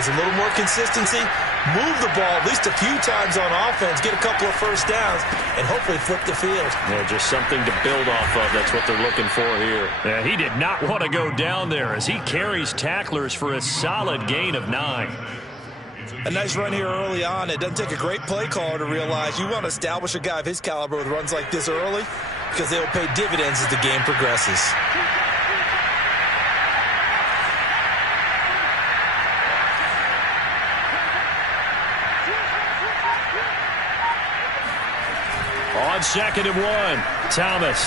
is a little more consistency. Move the ball at least a few times on offense, get a couple of first downs, and hopefully flip the field. Yeah, just something to build off of. That's what they're looking for here. Yeah, he did not want to go down there as he carries tacklers for a solid gain of 9. A nice run here early on. It doesn't take a great play caller to realize you want to establish a guy of his caliber with runs like this early because they will pay dividends as the game progresses. On 2nd and 1, Thomas.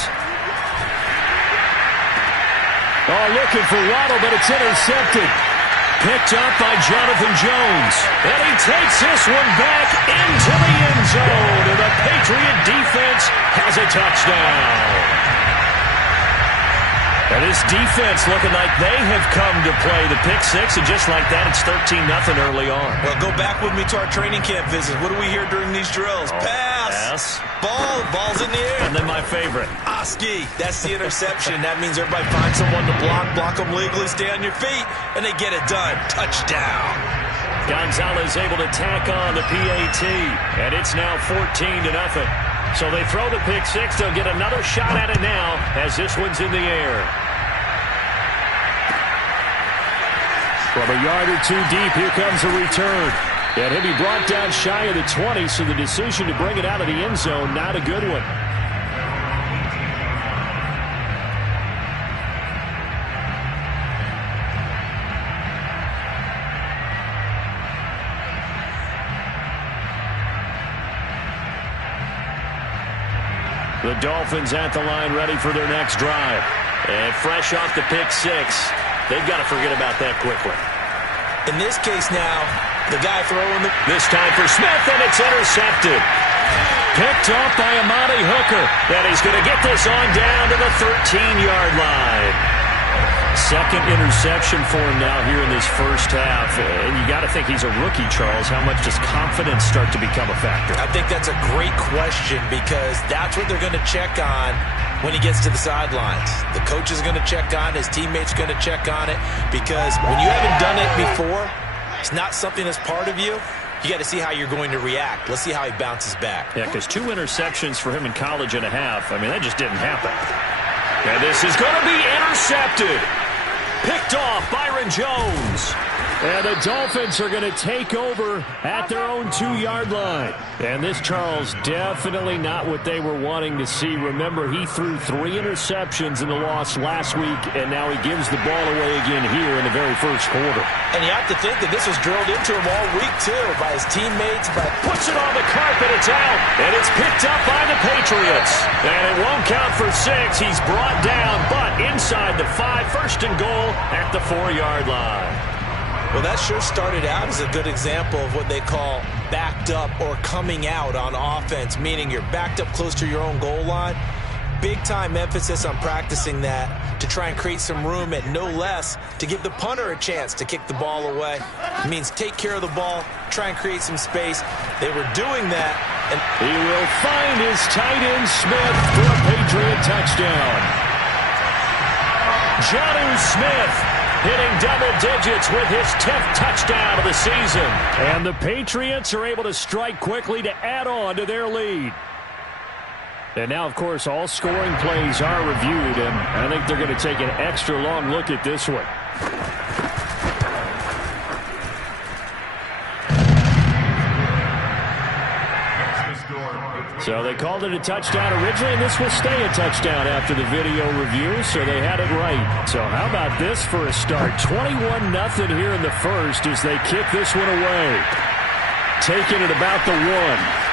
Oh, looking for Waddle, but it's intercepted. Picked up by Jonathan Jones. And he takes this one back into the end zone. And the Patriot defense has a touchdown. And this defense looking like they have come to play the pick six. And just like that, it's 13-0 early on. Well, go back with me to our training camp visit. What do we hear during these drills? Pass. Ball's in the air. And then my favorite. Oski. That's the interception. That means everybody finds someone to block them legally, stay on your feet, and they get it done. Touchdown. Gonzalez able to tack on the PAT, and it's now 14-0. So they throw the pick six. They'll get another shot at it now as this one's in the air. From a yard or two deep, here comes a return. And he'll be brought down shy of the 20, so the decision to bring it out of the end zone, not a good one. The Dolphins at the line ready for their next drive. And fresh off the pick six, they've got to forget about that quickly. In this case now, the guy throwing this time for Smith, and it's intercepted. Picked off by Amani Hooker. And he's going to get this on down to the 13-yard line. Second interception for him now here in this first half. And you got to think he's a rookie, Charles. How much does confidence start to become a factor? I think that's a great question because that's what they're going to check on when he gets to the sidelines. The coach is going to check on, his teammates are going to check on it because when you haven't done it before, it's not something that's part of you. You got to see how you're going to react. Let's see how he bounces back. Yeah, because 2 interceptions for him in college and a half. I mean, that just didn't happen. And this is going to be intercepted. Picked off Byron Jones. And the Dolphins are going to take over at their own 2-yard line. And this, Charles, definitely not what they were wanting to see. Remember, he threw 3 interceptions in the loss last week, and now he gives the ball away again here in the very first quarter. And you have to think that this was drilled into him all week, too, by his teammates. Puts it on the carpet, it's out, and it's picked up by the Patriots. And it won't count for 6. He's brought down, but inside the 5, first and goal at the 4-yard line. Well, that sure started out as a good example of what they call backed up or coming out on offense, meaning you're backed up close to your own goal line. Big-time emphasis on practicing that to try and create some room and no less to give the punter a chance to kick the ball away. It means take care of the ball, try and create some space. They were doing that. And he will find his tight end Smith for a Patriot touchdown. Jonnu Smith hitting double digits with his 10th touchdown of the season. And the Patriots are able to strike quickly to add on to their lead. And now, of course, all scoring plays are reviewed, and I think they're going to take an extra long look at this one. So they called it a touchdown originally, and this will stay a touchdown after the video review, so they had it right. So how about this for a start? 21-0 here in the first as they kick this one away. Taking it about the 1.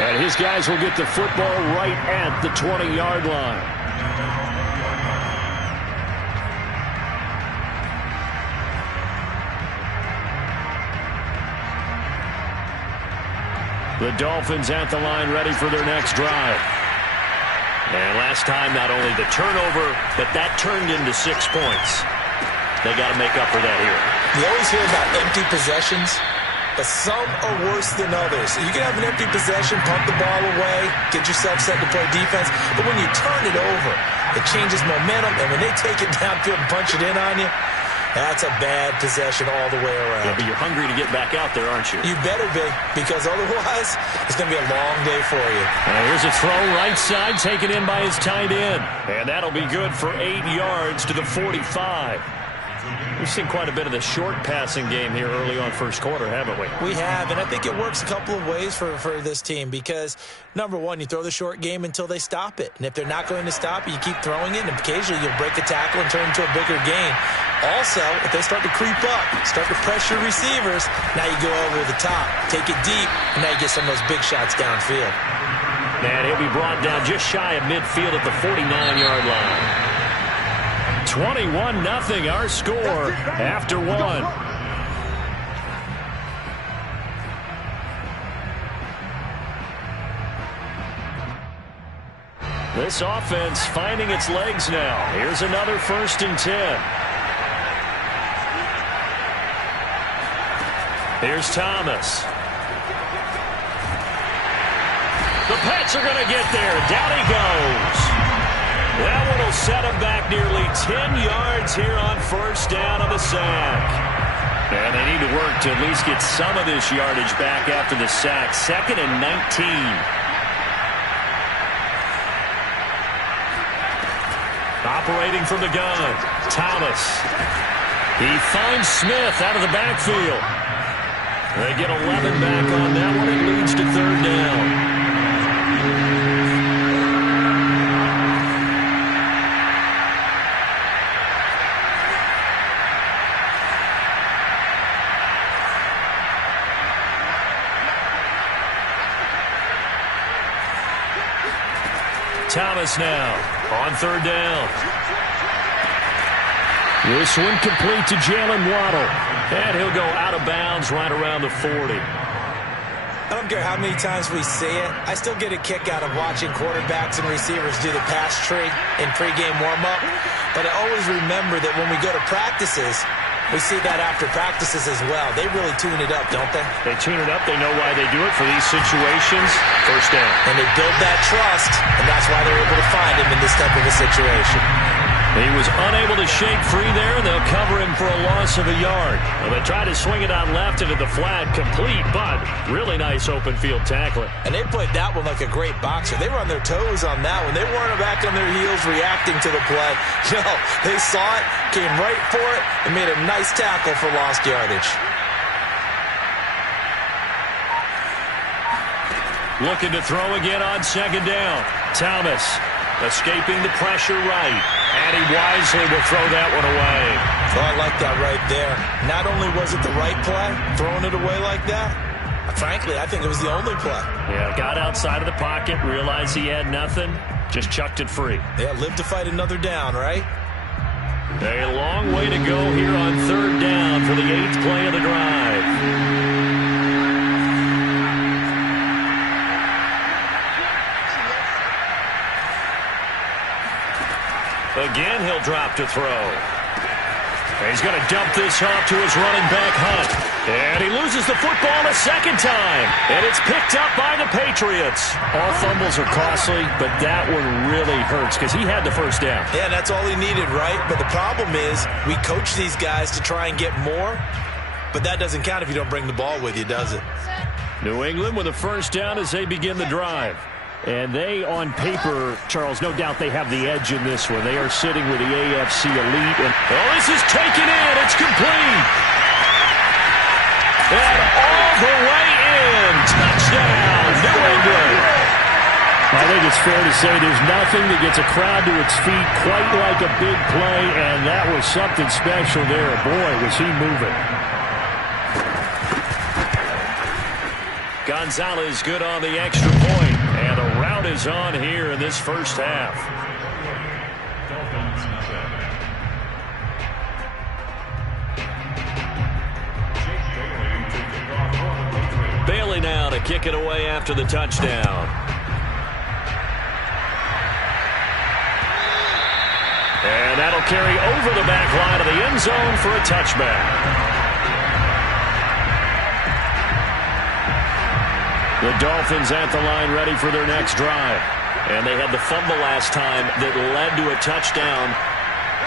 And his guys will get the football right at the 20-yard line. The Dolphins at the line ready for their next drive. And last time, not only the turnover, but that turned into 6 points. They got to make up for that here. You always hear about empty possessions, but some are worse than others. You can have an empty possession, pump the ball away, get yourself set to play defense, but when you turn it over, it changes momentum, and when they take it downfield and punch it in on you, That's a bad possession all the way around. Yeah, but you're hungry to get back out there, aren't you? You better be, because otherwise it's going to be a long day for you. Here's a throw right side, taken in by his tight end. And that'll be good for 8 yards to the 45. We've seen quite a bit of the short passing game here early on first quarter, haven't we? We have, and I think it works a couple of ways for this team because, number one, you throw the short game until they stop it. And if they're not going to stop it, you keep throwing it, and occasionally you'll break a tackle and turn it into a bigger gain. Also, if they start to creep up, start to pressure receivers, now you go over the top, take it deep, and now you get some of those big shots downfield. And he'll be brought down just shy of midfield at the 49-yard line. 21-0 our score after one. This offense finding its legs now. Here's another 1st and 10. Here's Thomas. The Pats are going to get there. Down he goes. That one will set him back nearly 10 yards here on 1st down on the sack. And they need to work to at least get some of this yardage back after the sack. 2nd and 19. Operating from the gun, Thomas. He finds Smith out of the backfield. They get 11 back on that one. It leads to 3rd down. Thomas now on 3rd down. This one complete to Jalen Waddle. And he'll go out of bounds right around the 40. I don't care how many times we see it. I still get a kick out of watching quarterbacks and receivers do the pass tree in pregame warm-up. But I always remember that when we go to practices, we see that after practices as well. They really tune it up, don't they? They tune it up. They know why they do it for these situations. 1st down. And they build that trust, and that's why they're able to find him in this type of a situation. He was unable to shake free there, and they'll cover him for a loss of a yard. Well, they try to swing it out left into the flat, complete, but really nice open field tackling. And they played that one like a great boxer. They were on their toes on that one. They weren't back on their heels reacting to the play. No, they saw it, came right for it, and made a nice tackle for lost yardage. Looking to throw again on 2nd down. Thomas escaping the pressure right. And he wisely will throw that one away. Oh, I like that right there. Not only was it the right play, throwing it away like that, frankly, I think it was the only play. Yeah, got outside of the pocket, realized he had nothing, just chucked it free. Yeah, live to fight another down, right? A long way to go here on 3rd down for the 8th play of the drive. Again, he'll drop to throw. He's going to dump this off to his running back, Hunt. And he loses the football a 2nd time. And it's picked up by the Patriots. All fumbles are costly, but that one really hurts because he had the 1st down. Yeah, that's all he needed, right? But the problem is we coach these guys to try and get more, but that doesn't count if you don't bring the ball with you, does it? New England with a 1st down as they begin the drive. And they, on paper, Charles, no doubt they have the edge in this one. They are sitting with the AFC elite. And this is taken in. It's complete. And all the way in. Touchdown, New England. I think it's fair to say there's nothing that gets a crowd to its feet quite like a big play, and that was something special there. Boy, was he moving. Gonzalez good on the extra point, and the rout is on here in this 1st half. Bailey now to kick it away after the touchdown. And that'll carry over the back line of the end zone for a touchback. The Dolphins at the line ready for their next drive. And they had the fumble last time that led to a touchdown.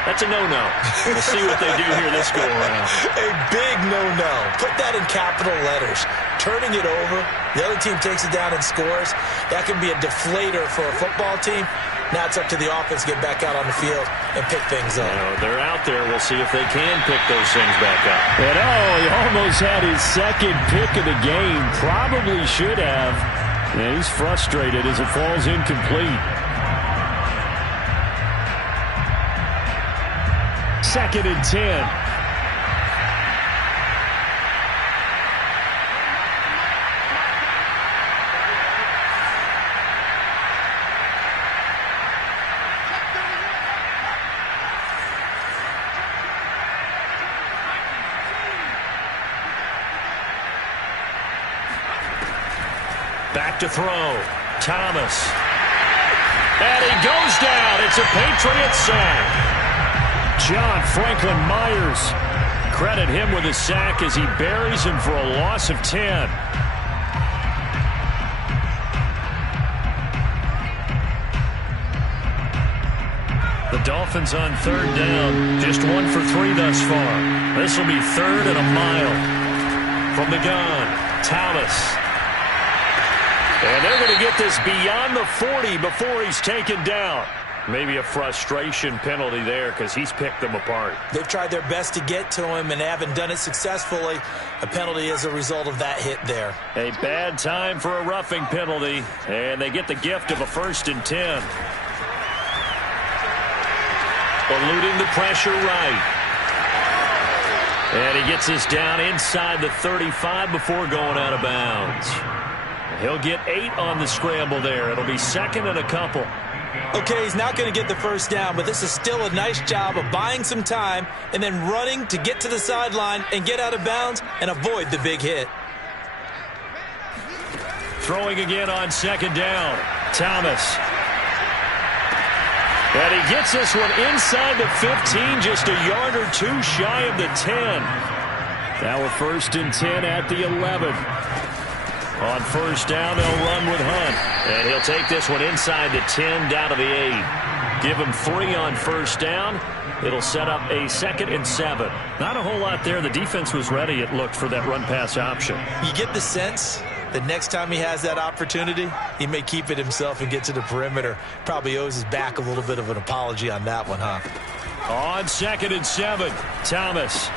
That's a no-no. We'll see what they do here this go-around. A big no-no. Put that in capital letters. Turning it over, the other team takes it down and scores. That can be a deflator for a football team. Now it's up to the offense to get back out on the field and pick things up. They're out there. We'll see if they can pick those things back up. And he almost had his second pick of the game. Probably should have. And he's frustrated as it falls incomplete. Second and 10. Back to throw. Thomas. And he goes down. It's a Patriots sack. John Franklin Myers. Credit him with a sack as he buries him for a loss of 10. The Dolphins on third down. Just 1 for 3 thus far. This will be third and a mile. From the gun, Thomas. And they're going to get this beyond the 40 before he's taken down. Maybe a frustration penalty there because he's picked them apart. They've tried their best to get to him and haven't done it successfully. A penalty as a result of that hit there. A bad time for a roughing penalty, and they get the gift of a 1st and 10. Eluding the pressure right. And he gets this down inside the 35 before going out of bounds. He'll get 8 on the scramble there. It'll be second and a couple. Okay, he's not going to get the first down, but this is still a nice job of buying some time and then running to get to the sideline and get out of bounds and avoid the big hit. Throwing again on second down. Thomas. And he gets this one inside the 15, just a yard or 2 shy of the 10. Now a 1st and 10 at the 11. On first down, they'll run with Hunt. And he'll take this one inside the 10, down to the 8. Give him 3 on first down. It'll set up a 2nd and 7. Not a whole lot there. The defense was ready, it looked, for that run-pass option. You get the sense that next time he has that opportunity, he may keep it himself and get to the perimeter. Probably owes his back a little bit of an apology on that one, huh? On 2nd and 7, Thomas.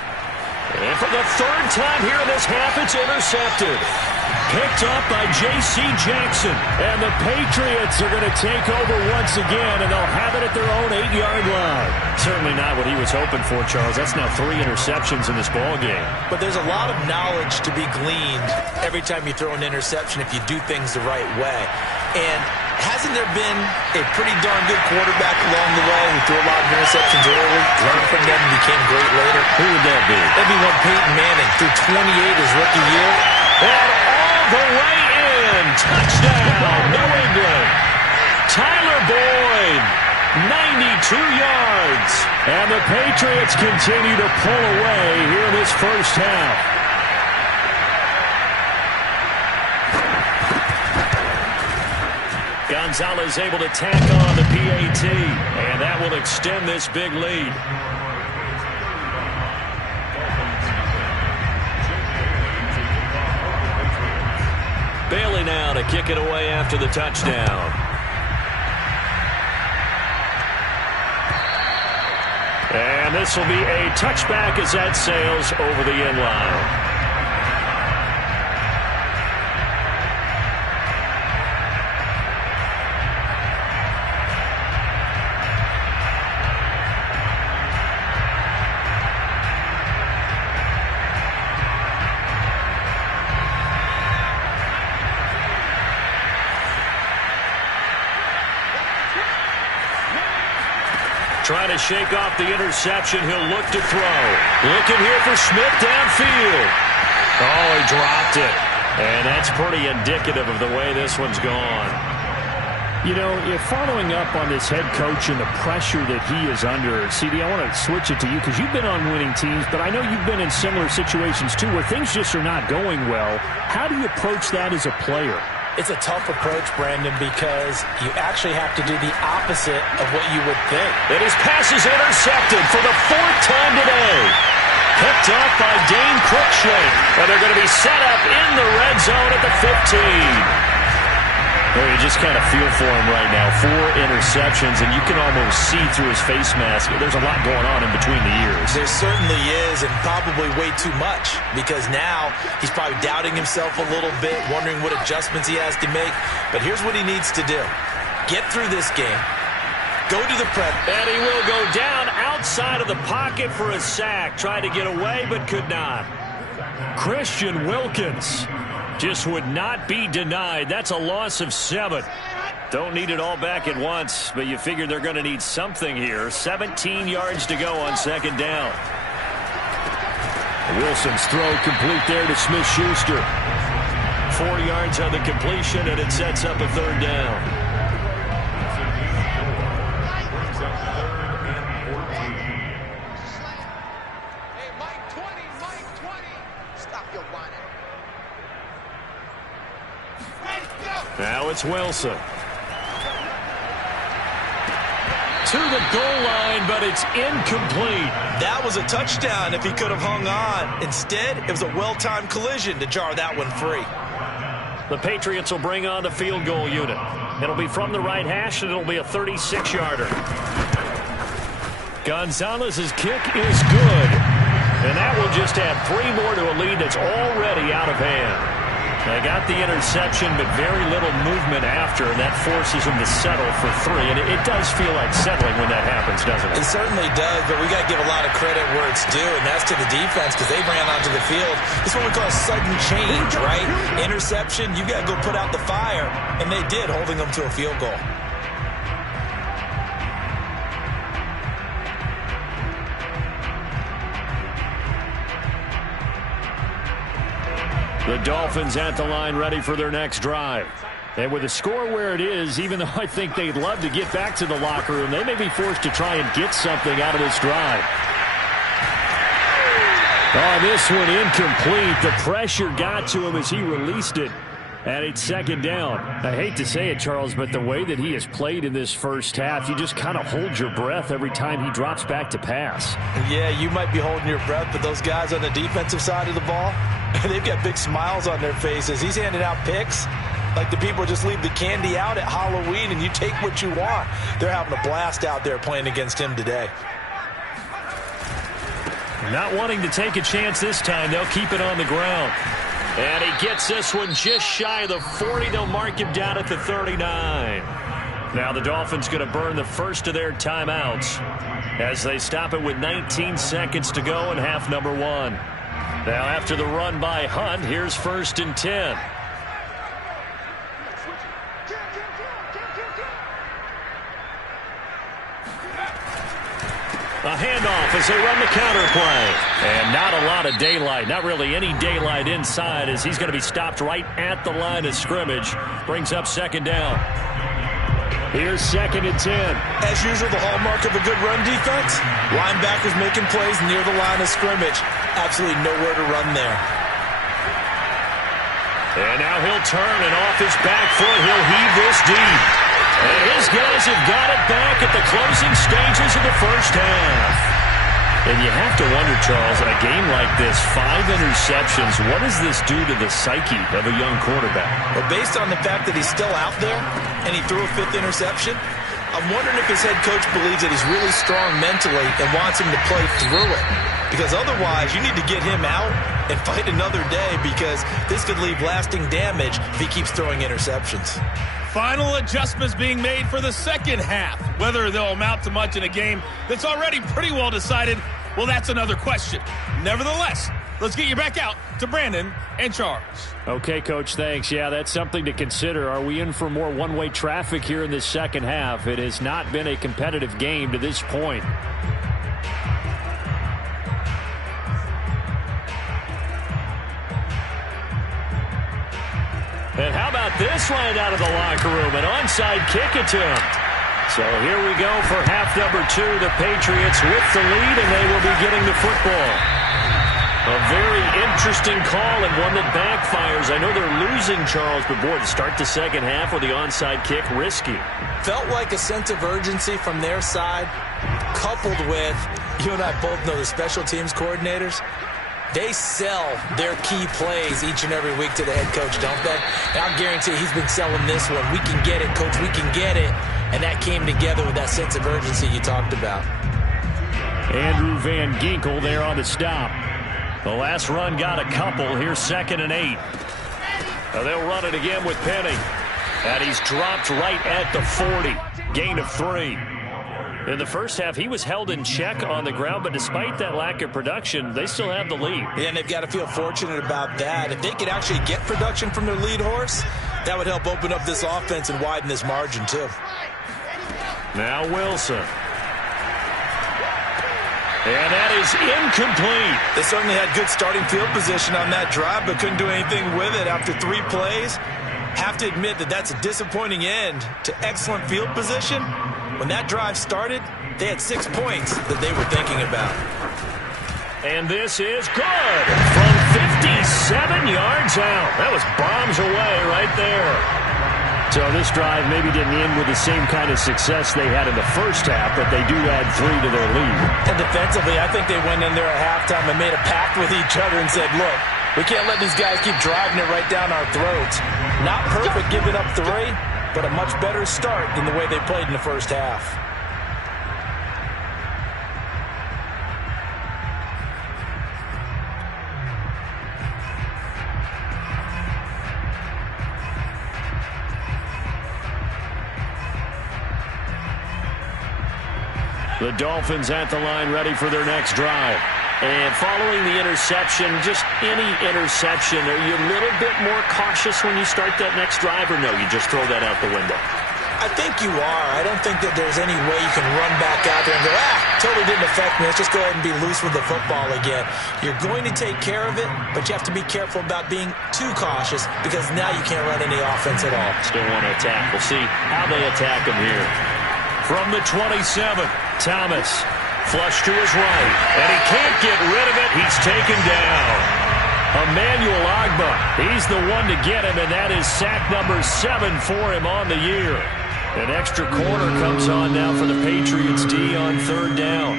And for the 3rd time here in this half, it's intercepted. Picked up by J.C. Jackson. And the Patriots are going to take over once again, and they'll have it at their own 8-yard line. Certainly not what he was hoping for, Charles. That's now 3 interceptions in this ballgame. But there's a lot of knowledge to be gleaned every time you throw an interception if you do things the right way. And hasn't there been a pretty darn good quarterback along the way who threw a lot of interceptions early, learned from them, and became great later? Who would that be? That'd be one Peyton Manning, threw 28 his rookie year. And all the way in. Touchdown, New England. Tyler Boyd, 92 yards. And the Patriots continue to pull away here in this first half. Gonzalez able to tack on the PAT, and that will extend this big lead. Bailey now to kick it away after the touchdown. And this will be a touchback as that sails over the end line. Trying to shake off the interception. He'll look to throw. Looking here for Smith downfield. Oh, he dropped it. And that's pretty indicative of the way this one's gone. You know, if following up on this head coach and the pressure that he is under, CD, I want to switch it to you because you've been on winning teams, but I know you've been in similar situations too where things just are not going well. How do you approach that as a player? It's a tough approach, Brandon, because you actually have to do the opposite of what you would think. And his pass is intercepted for the 4th time today. Picked off by Dane Cruikshank. And they're going to be set up in the red zone at the 15. Well, you just kind of feel for him right now. 4 interceptions, and you can almost see through his face mask. There's a lot going on in between the ears. There certainly is, and probably way too much, because now he's probably doubting himself a little bit, wondering what adjustments he has to make. But here's what he needs to do. Get through this game. Go to the press. And he will go down outside of the pocket for a sack. Tried to get away, but could not. Christian Wilkins just would not be denied. That's a loss of 7. Don't need it all back at once, but you figure they're going to need something here. 17 yards to go on 2nd down. Wilson's throw complete there to Smith-Schuster. 4 yards on the completion, and it sets up a 3rd down. Now it's Wilson. To the goal line, but it's incomplete. That was a touchdown if he could have hung on. Instead, it was a well-timed collision to jar that one free. The Patriots will bring on the field goal unit. It'll be from the right hash, and it'll be a 36-yarder. Gonzalez's kick is good. And that will just add 3 more to a lead that's already out of hand. They got the interception, but very little movement after, and that forces them to settle for 3. And it does feel like settling when that happens, doesn't it? It certainly does, but we got to give a lot of credit where it's due, and that's to the defense, because they ran onto the field. This is what we call a sudden change, right? Interception, you got to go put out the fire, and they did, holding them to a field goal. The Dolphins at the line, ready for their next drive. And with the score where it is, even though I think they'd love to get back to the locker room, they may be forced to try and get something out of this drive. Oh, this one incomplete. The pressure got to him as he released it. And it's 2nd down. I hate to say it, Charles, but the way that he has played in this first half, you just kind of hold your breath every time he drops back to pass. Yeah, you might be holding your breath, but those guys on the defensive side of the ball, they've got big smiles on their faces. He's handing out picks like the people just leave the candy out at Halloween and you take what you want. They're having a blast out there playing against him today. Not wanting to take a chance this time. They'll keep it on the ground. And he gets this one just shy of the 40. They'll mark him down at the 39. Now the Dolphins going to burn the first of their timeouts as they stop it with 19 seconds to go in half number 1. Now after the run by Hunt, here's 1st and 10. A handoff as they run the counter play. And not a lot of daylight. Not really any daylight inside as he's going to be stopped right at the line of scrimmage. Brings up 2nd down. Here's 2nd and 10. As usual, the hallmark of a good run defense. Linebackers making plays near the line of scrimmage. Absolutely nowhere to run there. And now he'll turn, and off his back foot, he'll heave this deep. And his guys have got it back at the closing stages of the first half. And you have to wonder, Charles, in a game like this, 5 interceptions, what does this do to the psyche of a young quarterback? Well, based on the fact that he's still out there and he threw a 5th interception, I'm wondering if his head coach believes that he's really strong mentally and wants him to play through it. Because otherwise, you need to get him out and fight another day, because this could leave lasting damage if he keeps throwing interceptions. Final adjustments being made for the second half. Whether they'll amount to much in a game that's already pretty well decided, well, that's another question. Nevertheless, let's get you back out to Brandon and Charles. Okay, Coach, thanks. Yeah, that's something to consider. Are we in for more one-way traffic here in this second half? It has not been a competitive game to this point. And how about this line out of the locker room? An onside kick attempt. So here we go for half number 2. The Patriots with the lead, and they will be getting the football. A very interesting call and one that backfires. I know they're losing, Charles, but boy, to start the second half with the onside kick, risky. Felt like a sense of urgency from their side, coupled with, you and I both know the special teams coordinators, they sell their key plays each and every week to the head coach, don't they? And I'll guarantee he's been selling this one. We can get it, coach, we can get it. And that came together with that sense of urgency you talked about. Andrew Van Ginkel there on the stop. The last run got a couple. Here's 2nd and 8. Now they'll run it again with Penny. And he's dropped right at the 40. Gain of 3. In the first half, he was held in check on the ground, but despite that lack of production, they still have the lead. Yeah, and they've got to feel fortunate about that. If they could actually get production from their lead horse, that would help open up this offense and widen this margin, too. Now Wilson. And that is incomplete. They certainly had good starting field position on that drive, but couldn't do anything with it after 3 plays. Have to admit that that's a disappointing end to excellent field position. When that drive started, they had 6 points that they were thinking about. And this is good from 57 yards out. That was bombs away right there. So this drive maybe didn't end with the same kind of success they had in the first half, but they do add 3 to their lead. And defensively, I think they went in there at halftime and made a pact with each other and said, look, we can't let these guys keep driving it right down our throats. Not perfect giving up 3, but a much better start than the way they played in the first half. The Dolphins at the line ready for their next drive. And following the interception, just any interception, are you a little bit more cautious when you start that next drive, or no, you just throw that out the window? I think you are. I don't think that there's any way you can run back out there and go, totally didn't affect me. Let's just go ahead and be loose with the football again. You're going to take care of it, but you have to be careful about being too cautious because now you can't run any offense at all. Still want to attack. We'll see how they attack him here. From the 27, Thomas. Flush to his right, and he can't get rid of it. He's taken down. Emmanuel Agba, he's the one to get him, and that is sack number 7 for him on the year. An extra corner comes on now for the Patriots D on 3rd down.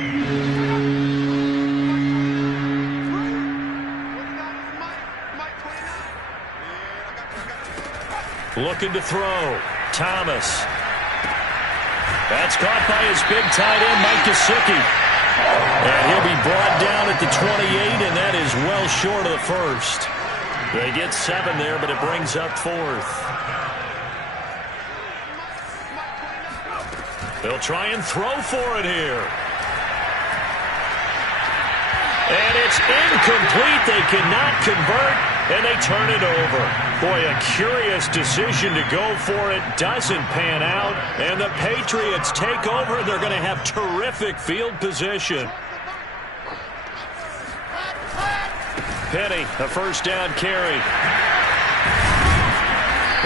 Looking to throw. Thomas. That's caught by his big tight end, Mike Gesicki. And he'll be brought down at the 28, and that is well short of the first. They get 7 there, but it brings up 4th. They'll try and throw for it here. And it's incomplete. They cannot convert, and they turn it over. Boy, a curious decision to go for it. Doesn't pan out, and the Patriots take over. They're going to have terrific field position. Penny, a first down carry.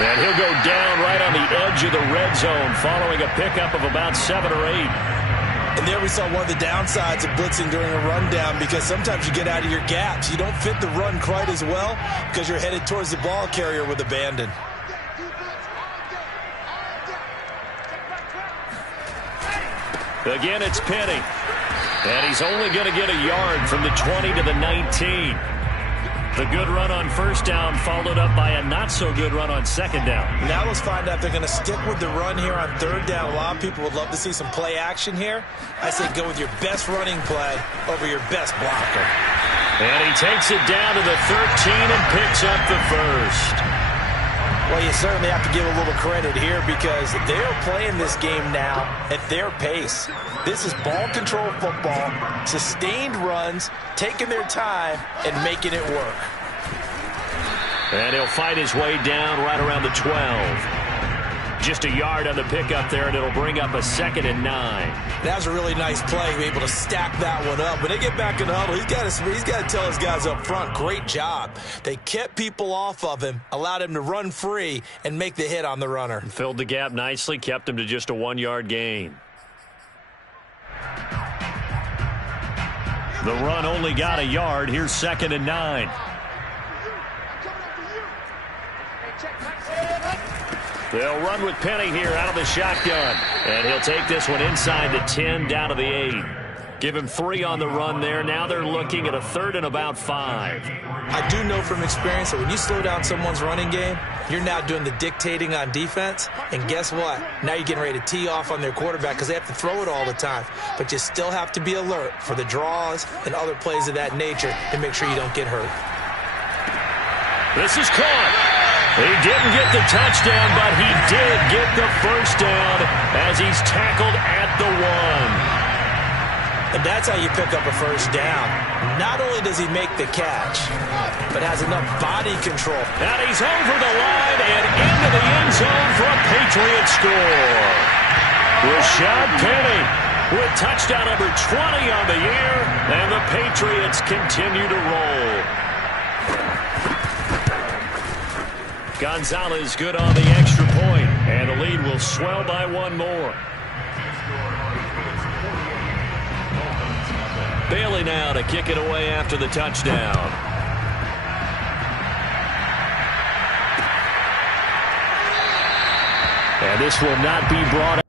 And he'll go down right on the edge of the red zone following a pickup of about 7 or 8. And there we saw one of the downsides of blitzing during a rundown because sometimes you get out of your gaps. You don't fit the run quite as well because you're headed towards the ball carrier with abandon. Again, it's Penny. And he's only going to get a yard from the 20 to the 19. The good run on first down followed up by a not-so-good run on second down. Now let's find out if they're going to stick with the run here on 3rd down. A lot of people would love to see some play action here. I say go with your best running play over your best blocker. And he takes it down to the 13 and picks up the first. Well, you certainly have to give a little credit here because they're playing this game now at their pace. This is ball control football, sustained runs, taking their time, and making it work. And he'll fight his way down right around the 12. Just a yard on the pickup there, and it'll bring up a 2nd and 9. That was a really nice play, able to stack that one up. When they get back in the huddle, he's got to tell his guys up front, great job. They kept people off of him, allowed him to run free, and make the hit on the runner. Filled the gap nicely, kept him to just a 1-yard gain. The run only got a yard. Here's 2nd and 9. They'll run with Penny here out of the shotgun. And he'll take this one inside the 10, down to the 8. Give him 3 on the run there. Now they're looking at a 3rd and about 5. I do know from experience that when you slow down someone's running game, you're now doing the dictating on defense. And guess what? Now you're getting ready to tee off on their quarterback because they have to throw it all the time. But you still have to be alert for the draws and other plays of that nature to make sure you don't get hurt. This is caught. He didn't get the touchdown, but he did get the first down as he's tackled at the 1. And that's how you pick up a first down. Not only does he make the catch, but has enough body control. And he's over the line and into the end zone for a Patriot score. Rashad Penny with touchdown number 20 on the year, and the Patriots continue to roll. Gonzalez good on the extra point, and the lead will swell by 1 more. Bailey now to kick it away after the touchdown. And this will not be brought up.